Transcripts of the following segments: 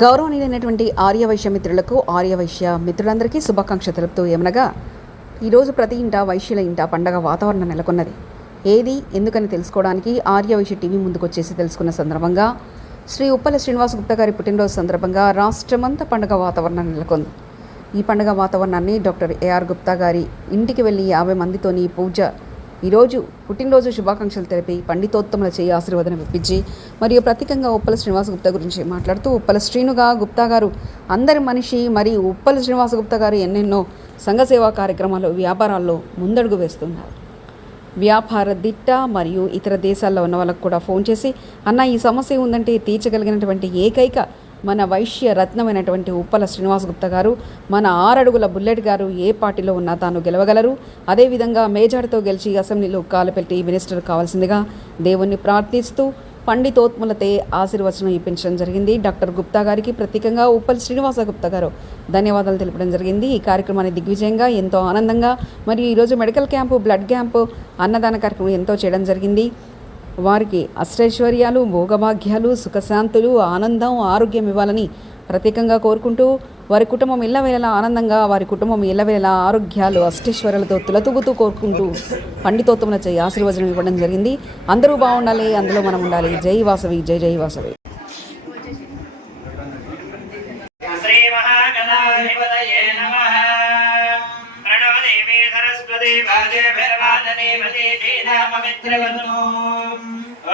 గౌరవనీయులైనటువంటి ఆర్యవైశ్య మిత్రులకు ఆర్యవైశ్య మిత్రులందరికీ శుభాకాంక్ష తెలుపుతూ ఏమనగా ఈరోజు ప్రతి ఇంట వైశ్యుల ఇంట పండగ వాతావరణం నెలకొన్నది. ఏది ఎందుకని తెలుసుకోవడానికి ఆర్యవైశ్య టీవీ ముందుకు వచ్చేసి తెలుసుకున్న సందర్భంగా శ్రీ ఉప్పల శ్రీనివాస్ గుప్తా గారి పుట్టినరోజు సందర్భంగా రాష్ట్రమంతా పండుగ వాతావరణం నెలకొంది. ఈ పండుగ వాతావరణాన్ని డాక్టర్ ఏఆర్ గుప్తా గారి ఇంటికి వెళ్ళి 50 మందితోని పూజ ఈరోజు పుట్టినరోజు శుభాకాంక్షలు తెలిపి పండితోత్తముల చేయి ఆశీర్వాదం ఇప్పించి మరియు ప్రత్యేకంగా ఉప్పల శ్రీనివాస గుప్తా గురించి మాట్లాడుతూ ఉప్పల శ్రీనుగా గుప్తా గారు అందరి మనిషి మరియు ఉప్పల శ్రీనివాస గుప్తా గారు ఎన్నెన్నో సంఘ సేవా కార్యక్రమాలు వ్యాపారాల్లో ముందడుగు వేస్తున్నారు. వ్యాపార దిట్ట మరియు ఇతర దేశాల్లో ఉన్న వాళ్ళకు కూడా ఫోన్ చేసి అన్న ఈ సమస్య ఉందంటే తీర్చగలిగినటువంటి ఏకైక మన వైశ్య రత్నమైనటువంటి ఉప్పల శ్రీనివాస్ గుప్తా గారు, మన 6 అడుగుల బుల్లెట్ గారు ఏ పార్టీలో ఉన్నా తాను గెలవగలరు. అదేవిధంగా మేజార్టీతో గెలిచి అసెంబ్లీలో కాలుపెట్టి మినిస్టర్ కావాల్సిందిగా దేవుణ్ణి ప్రార్థిస్తూ పండితోత్ములతే ఆశీర్వచనం ఇప్పించడం జరిగింది. డాక్టర్ గుప్తా గారికి ప్రత్యేకంగా ఉప్పల్ శ్రీనివాస గుప్తా గారు ధన్యవాదాలు తెలపడం జరిగింది. ఈ కార్యక్రమాన్ని దిగ్విజయంగా ఎంతో ఆనందంగా మరియు ఈరోజు మెడికల్ క్యాంపు, బ్లడ్ క్యాంపు, అన్నదాన కార్యక్రమం ఎంతో చేయడం జరిగింది. వారికి అష్టైశ్వర్యాలు, భోగభాగ్యాలు, సుఖశాంతులు, ఆనందం, ఆరోగ్యం ఇవ్వాలని ప్రత్యేకంగా కోరుకుంటూ వారి కుటుంబం ఇళ్ళవేళలా ఆనందంగా, వారి కుటుంబం ఇళ్ళవేళలా ఆరోగ్యాలు, అష్టైశ్వర్యాలతో తులతూగుతూ కోరుకుంటూ పండితోత్తముల చేయి ఆశీర్వచనం ఇవ్వడం జరిగింది. అందరూ బాగుండాలి, అందులో మనం ఉండాలి. జై వాసవి, జై జై వాసవి.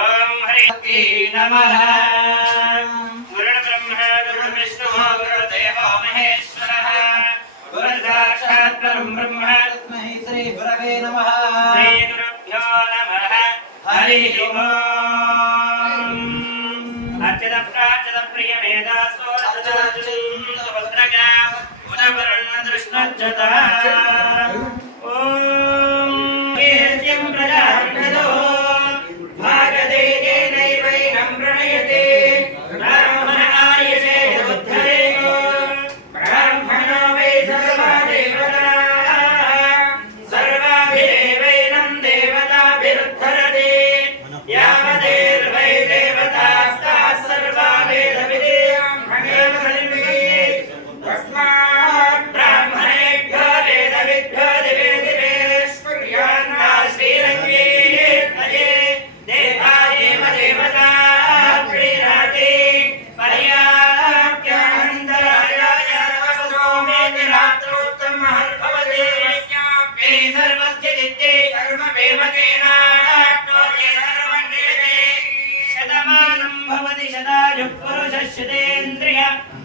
ఓం హరి నమః. గురు బ్రహ్మ గురు విష్ణు గురు దేవో మహేశ్వరః గురు సాక్షాత్ పరం బ్రహ్మ తస్మై శ్రీ గురవే నమః. శ్రీ గురుభ్యో నమః. హరి ఓం. అర్చిత ప్రాచిత ప్రియ మేధాస్తో భద్రగా ఉదవరణ దృష్ణజ్జత. ఓం వేద్యం ప్రజాంగదో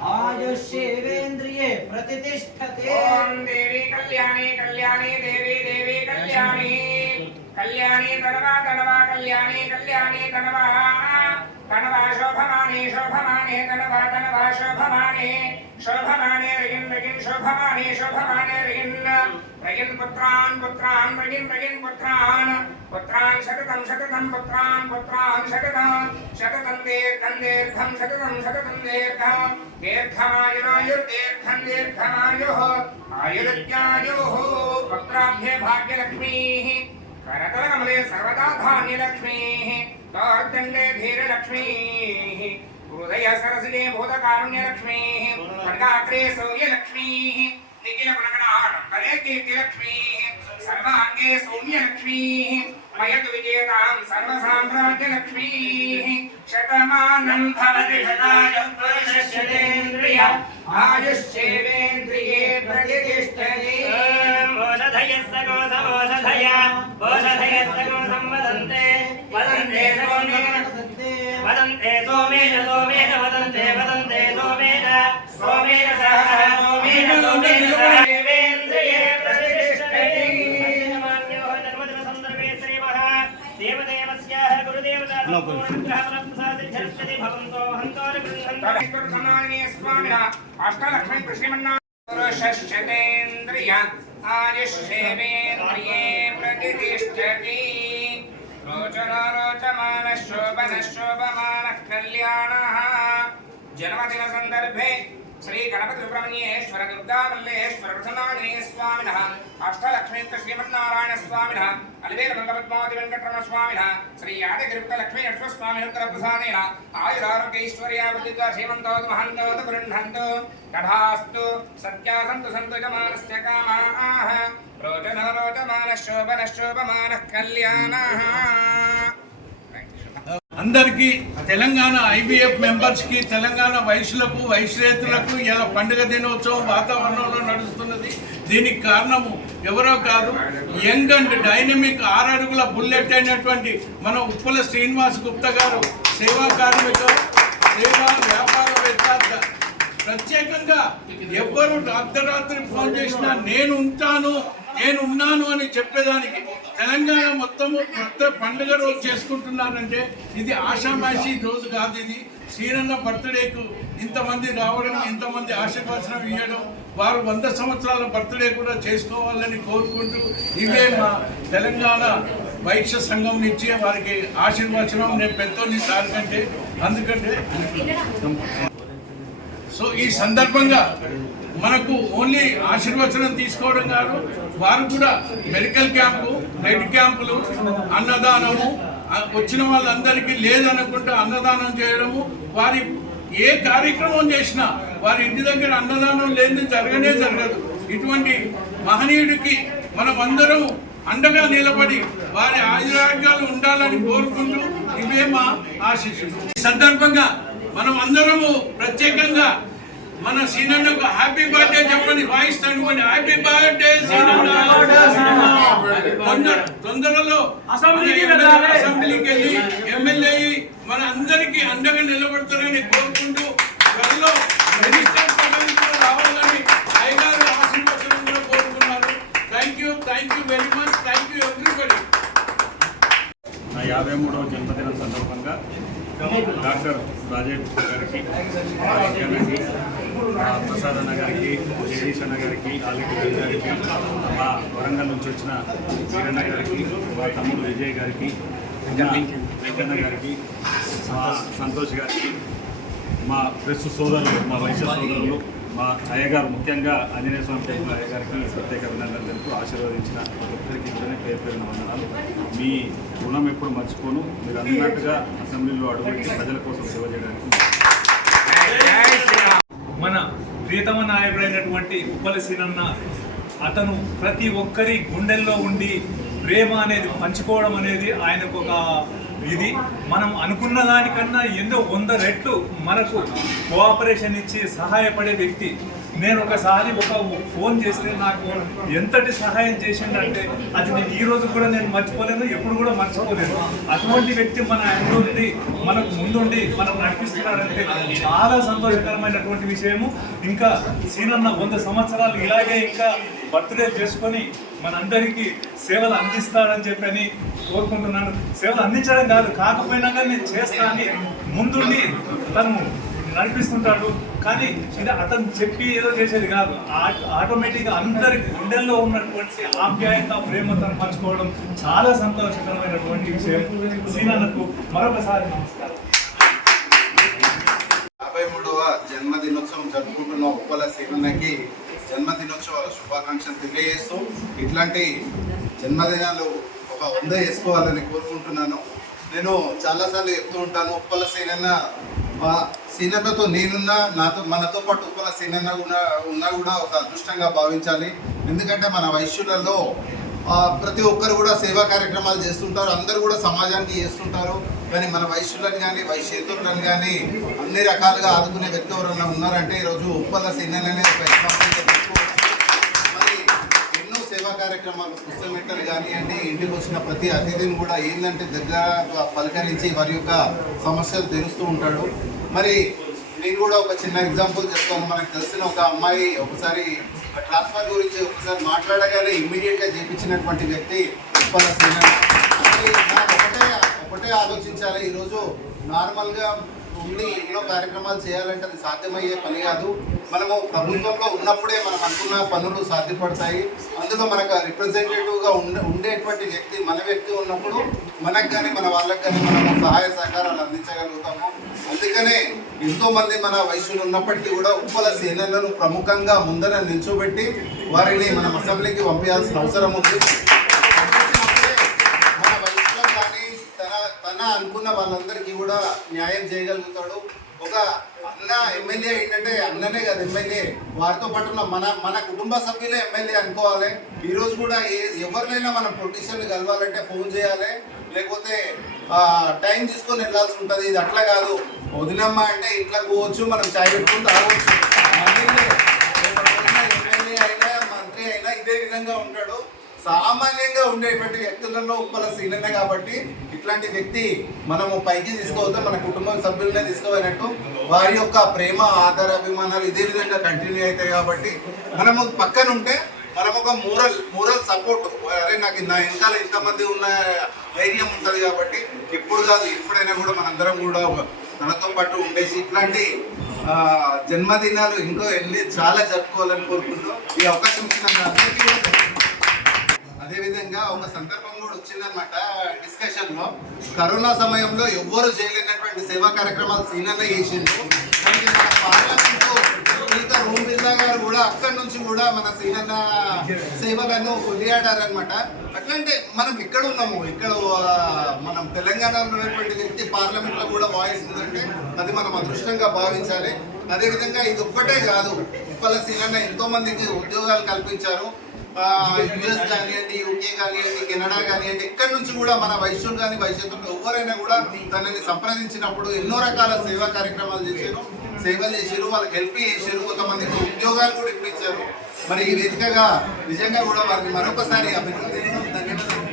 आयुष्येवेन्द्रिये प्रतिष्ठते. ओम देवी कल्याणी कल्याणी देवी देवी कल्याणी कल्याणी तनवा तनवा कल्याणी कल्याणी तनवा तनवा शोभमाने शोभमाने तनवा तनवा शोभमाने शोभमाने रगिन रगिन शोभमाने शोभमाने रगिन रगिन पुत्रान पुत्रान रगिन रगिन पुत्रान पुत्रान शततं शततं पुत्रान पुत्रान शततं शततं दीर्घं दीर्घं शततं शततं दीर्घं दीर्घमायुर्दीर्घं दीर्घमायुः आयुर्विद्यायुः पुत्राभ्ये भाग्यलक्ष्मीः करतलकमले सर्वदा धान्यलक्ष्मीः तोर्दण्डे धीरलक्ष्मीः हृदय सरसिजे भूतकारुण्यलक्ष्मीः खड्गाग्रे सौर्यलक्ष्मीः निखिलगुणगणाडम्बरे कीर्तिलक्ष्मीः सर्वाङ्गे सौम्यलक्ष्मीः मयतु विजेतां सर्वसाम्राज्यलक्ष्मीः शतमानं भवति शतायुः पुरुषस्येन्द्रिय आयुष्येवेन्द्रिये प्रतिष्ठते. ओषधयस्य गोसमोषधय ओषधयस्य गोसं वदन्ते वदन्ते वदन्ते सोमेन सोमेन वदन्ते वदन्ते सोमेन सोमेन सह सोमेन सोमेन सह देवेन्द्रिये प्रतिष्ठते. नमो जन्मदिन संदर्भे श्री महा देवदेवस्याः गुरुदेवतानुग्रहफलप्रसादिच्छति भवन्तो हन्तो गृह्णन्तु समानिने स्वामिनः अष्टलक्ष्मी कृष्णमन्ना पुरुषश्चतेन्द्रिय आयुष्येवेन्द्रिये प्रतिष्ठति. रोचनो रोचमानः शोभनः शोभमानः कल्याणः. जन्मदिन संदर्भे శ్రీ గణపతి సుబ్రహ్మణ్యేశ్వర దుర్గా మల్లేశ్వర ప్రసన్నాంజనే స్వామినః అష్టలక్ష్మీయుక్త శ్రీమన్నారాయణ స్వామినః అలివేల మంగపద్మావతి వెంకటరమణ స్వామినః శ్రీ యాదగిరియుక్త లక్ష్మీ నరసింహస్వామినుత్తర ప్రసాదేన ఆయురారోగ్యైశ్వర్యావృద్ధిద్వా శ్రీమంతోతు మహంతోతు గృహ్ణంతు తథాస్తు సత్యాసంతు సంతుజమానస్య కామాః రోచనో రోచమానః శోభనః శోభమానః కళ్యాణః. అందరికీ తెలంగాణ ఐబీఎఫ్ మెంబర్స్కి తెలంగాణ వైశ్యులకు వైశ్రేతులకు ఇలా పండుగ దినోత్సవం వాతావరణంలో నడుస్తున్నది. దీనికి కారణము ఎవరో కాదు, యంగ్ అండ్ డైనమిక్ 6 అడుగుల బుల్లెట్ అయినటువంటి మన ఉప్పల శ్రీనివాస్ గుప్తా గారు సేవా కార్మికులు, సేవా వ్యాపారవేత్త. ప్రత్యేకంగా ఎవ్వరు అర్ధరాత్రి ఫోన్ చేసినా నేనున్నాను అని చెప్పేదానికి తెలంగాణ మొత్తము పండుగ రోజు చేసుకుంటున్నారంటే ఇది ఆషామాషి రోజు కాదు. ఇది శ్రీరన్న బర్త్డేకు ఇంతమంది రావడం, ఇంతమంది ఆశీర్వచనం ఇవ్వడం, వారు 100 సంవత్సరాల బర్త్డే కూడా చేసుకోవాలని కోరుకుంటూ ఇవే మా తెలంగాణ వైశ్య సంఘం నుంచి వారికి ఆశీర్వచనం. నేను పెద్దోని సార్ కంటే అందుకంటే సో ఈ సందర్భంగా మనకు ఓన్లీ ఆశీర్వచనం తీసుకోవడం కాదు, వారు కూడా మెడికల్ క్యాంపు, బ్లడ్ క్యాంపులు, అన్నదానము, వచ్చిన వాళ్ళందరికీ లేదనుకుంటే అన్నదానం చేయడము, వారి ఏ కార్యక్రమం చేసినా వారి ఇంటి దగ్గర అన్నదానం లేని జరగదు. ఇటువంటి మహనీయుడికి మనం అందరం అండగా నిలబడి వారి ఆయురారోగ్యాలు ఉండాలని కోరుకుంటూ ఇవే మా ఆశీస్సులు. ఈ సందర్భంగా మనం అందరము ప్రత్యేకంగా మన సీనన్నకు హ్యాపీ బర్త్డే చెప్పండి, వాయిస్ తగ్గుకొని హ్యాపీ బర్త్డే సీనన్న. తొందరలో అసెంబ్లీకి వెళ్ళి ఎమ్మెల్యే మన అందరికీ అండగా నిలబడతారని కోరుకుంటూ త్వరలో మినిస్టర్ పదవి కూడా రావాలని అయ్యగారు ఆశీర్వచనం కూడా కోరుకున్నారు. Thank you very much. Thank you everybody. నా 53వ జన్మదినం సందర్భంగా డాక్టర్ రాజేవ్ గారికి, గారికి, ప్రసాద్ అన్న గారికి, జగదీష్ అన్న గారికి, ఆలికి గారికి, మా వరంగల్ నుంచి వచ్చిన వీరన్న గారికి, మా తమ్ముడు విజయ్ గారికి, వెంకన్న గారికి, మా సంతోష్ గారికి, మా ప్రెస్ సోదరులు, మా వైశ్య సోదరులు, మా అయ్యగారు ముఖ్యంగా ఆంజనేయ స్వామి టెంపుల్ అయ్యగారికి ప్రత్యేక అభినందనలు తెలుపు ఆశీర్వదించిన ఒక్కరికి కూడా పేరు పేరున వందనాలు. మీ రుణం ఎప్పుడు మర్చిపోను. మీరు అన్నట్టుగా అసెంబ్లీలో అడుగుపెట్టి ప్రజల కోసం సేవ చేయడానికి. మన ప్రియతమ నాయకుడైనటువంటి ఉప్పల సీనన్న అతను ప్రతి ఒక్కరి గుండెల్లో ఉండి ప్రేమ అనేది పంచుకోవడం అనేది ఆయనకు ఒక ఇది. మనం అనుకున్న దానికన్నా ఎన్నో 100 రెట్లు మనకు కోఆపరేషన్ ఇచ్చి సహాయపడే వ్యక్తి. నేను ఒకసారి ఒక ఫోన్ చేస్తే నాకు ఎంతటి సహాయం చేసిందంటే అది నేను ఈ రోజు కూడా నేను మర్చిపోలేను, ఎప్పుడు కూడా మర్చిపోలేను. అటువంటి వ్యక్తి మన ముందుండి మనకు ముందుండి మనం నడిపిస్తున్నాడంటే చాలా సంతోషకరమైనటువంటి విషయము. ఇంకా సీనన్న 100 సంవత్సరాలు ఇలాగే ఇంకా బర్త్డే చేసుకొని మనందరికీ సేవలు అందిస్తాడని చెప్పని కోరుకుంటున్నాను. సేవలు అందించడం కాదు, కాకపోయినా కానీ నేను చేస్తానని ముందుండి తను నడిపిస్తుంటాడు. కానీ ఇది అతను చెప్పి ఏదో చేసేది కాదు, ఆటోమేటిక్గా అందరి గుండెల్లో ఉన్నటువంటి ఆప్యాయత, ప్రేమతో పంచుకోవడం చాలా సంతోషకరమైనటువంటి విషయం. సీనన్నకు మరొకసారి నమస్కారం. 53వ జన్మదినోత్సవం జరుపుకుంటున్న ఉప్పల సీనన్నకి జన్మదినోత్సవ శుభాకాంక్షలు తెలియజేస్తూ ఇట్లాంటి జన్మదినాలు ఒక 100 చేసుకోవాలని కోరుకుంటున్నాను. నేను చాలాసార్లు చెప్తూ ఉంటాను, ఉప్పల సీనన్నతో నేనున్నా, మనతో పాటు ఉప్పల సీనన్న ఉన్నా కూడా ఒక అదృష్టంగా భావించాలి. ఎందుకంటే మన వైశ్యులలో ప్రతి ఒక్కరు కూడా సేవా కార్యక్రమాలు చేస్తుంటారు, అందరూ కూడా సమాజానికి చేస్తుంటారు. కానీ మన వైశ్యులను కానీ వైశ్యేతులను కానీ అన్ని రకాలుగా ఆదుకునే వ్యక్తి ఎవరన్నా ఉన్నారంటే ఈరోజు ఉప్పల సీనన్ననే ఒక ఎగ్జాంపుల్. మరి ఎన్నో సేవా కార్యక్రమాలు, పుస్తమెట్టలు కానివ్వండి, ఇంటికి వచ్చిన ప్రతి అతిథిని కూడా ఏంటంటే దగ్గర పలకరించి వారి యొక్క సమస్యలు తెలుస్తూ ఉంటాడు. మరి నేను కూడా ఒక చిన్న ఎగ్జాంపుల్ చెప్తాను. మనకు తెలిసిన ఒక అమ్మాయి ఒకసారి ట్రాన్స్ఫర్ గురించి ఒకసారి మాట్లాడగానే ఇమ్మీడియట్గా చేయించినటువంటి వ్యక్తి ఉప్పల సీనన్న. ఒకటే ఆలోచించాలి, ఈరోజు నార్మల్గా ఉండి ఎన్నో కార్యక్రమాలు చేయాలంటే అది సాధ్యమయ్యే పని కాదు. మనము ప్రభుత్వంలో ఉన్నప్పుడే మనం అనుకున్న పనులు సాధ్యపడతాయి. అందులో మనకు రిప్రజెంటేటివ్గా ఉండేటువంటి వ్యక్తి మన వ్యక్తి ఉన్నప్పుడు మనకు కానీ మన వాళ్ళకి కానీ మనము సహాయ సహకారాలు అందించగలుగుతాము. అందుకనే ఎంతోమంది మన వయసులు ఉన్నప్పటికీ కూడా ఉప్పల సేనలను ప్రముఖంగా ముందర నిల్చోబెట్టి వారిని మనం అసెంబ్లీకి పంపించాల్సిన అవసరం ఉంది. మన వయసులో కానీ తన అనుకున్న వాళ్ళందరికీ కూడా న్యాయం చేయగలుగుతాడు. ఒక అన్న ఎమ్మెల్యే ఏంటంటే అన్ననే కదా ఎమ్మెల్యే, వారితో పాటు ఉన్న మన కుటుంబ సభ్యులే ఎమ్మెల్యే అనుకోవాలి. ఈరోజు కూడా ఎవరినైనా మనం పొలిటీషియన్ కలవాలంటే ఫోన్ చేయాలి, లేకపోతే టైం తీసుకొని వెళ్ళాల్సి ఉంటుంది. ఇది అట్లా కాదు, వదినమ్మ అంటే ఇంట్లోకి పోవచ్చు, మనం చాయ్ పెట్టుకుని తాగవచ్చు. ఎమ్మెల్యే అయినా మంత్రి అయినా ఇదే విధంగా ఉంటాడు. సామాన్యంగా ఉండేటువంటి వ్యక్తులలో ఉప్పల సీనన్న కాబట్టి ఇట్లాంటి వ్యక్తి మనము పైకి తీసుకోవద్దాం, మన కుటుంబ సభ్యులనే తీసుకోవాలంటూ వారి యొక్క ప్రేమ ఆధార అభిమానాలు ఇదే విధంగా కంటిన్యూ అవుతాయి. కాబట్టి మనము పక్కన ఉంటే మనం ఒక మోరల్ సపోర్ట్, అరే నాకు నా వెనకాల ఇంతమంది ఉన్న ధైర్యం ఉంటుంది. కాబట్టి ఎప్పుడు కాదు ఎప్పుడైనా కూడా మనందరం కూడా తనతో పాటు ఉండేసి ఇట్లాంటి జన్మదినాలు ఇంకో ఎన్ని చాలా జరుపుకోవాలని కోరుకుంటూ ఈ అవకాశం ఇచ్చిన అదేవిధంగా ఒక సందర్భం కూడా వచ్చిందనమాట డిస్కషన్లో. కరోనా సమయంలో ఎవ్వరు చేయలేనటువంటి సేవా కార్యక్రమాలు సీనన్న చేసిండు. మన పార్లమెంటు స్పీకర్ ఓం బిర్లా గారు కూడా అక్కడి నుంచి కూడా మన సీనన్న సేవలను కొనియాడారనమాట. అట్లాంటి మనం ఇక్కడ ఉన్నాము, ఇక్కడ మనం తెలంగాణలో ఉన్నటువంటి వ్యక్తి పార్లమెంట్లో కూడా వాయిస్ ఉందంటే అది మనం అదృష్టంగా భావించాలి. అదేవిధంగా ఇది ఒక్కటే కాదు, ఉప్పల సీనన్న ఎంతో మందికి ఉద్యోగాలు కల్పించారు. యుఎస్ కానివ్వండి, యూకే కానివ్వండి, కెనడా కానివ్వండి, ఎక్కడి నుంచి కూడా మన వయస్సులు కానీ భవిష్యత్తులో ఎవరైనా కూడా తనని సంప్రదించినప్పుడు ఎన్నో రకాల సేవా కార్యక్రమాలు చేశారు, సేవలు చేశారు, వాళ్ళకి హెల్ప్ చేశారు, కొంతమందికి ఉద్యోగాలు కూడా ఇప్పించారు. మరి ఈ వేదికగా నిజంగా కూడా వారిని మరొకసారి అభినందిస్తాం. ధన్యవాదాలు.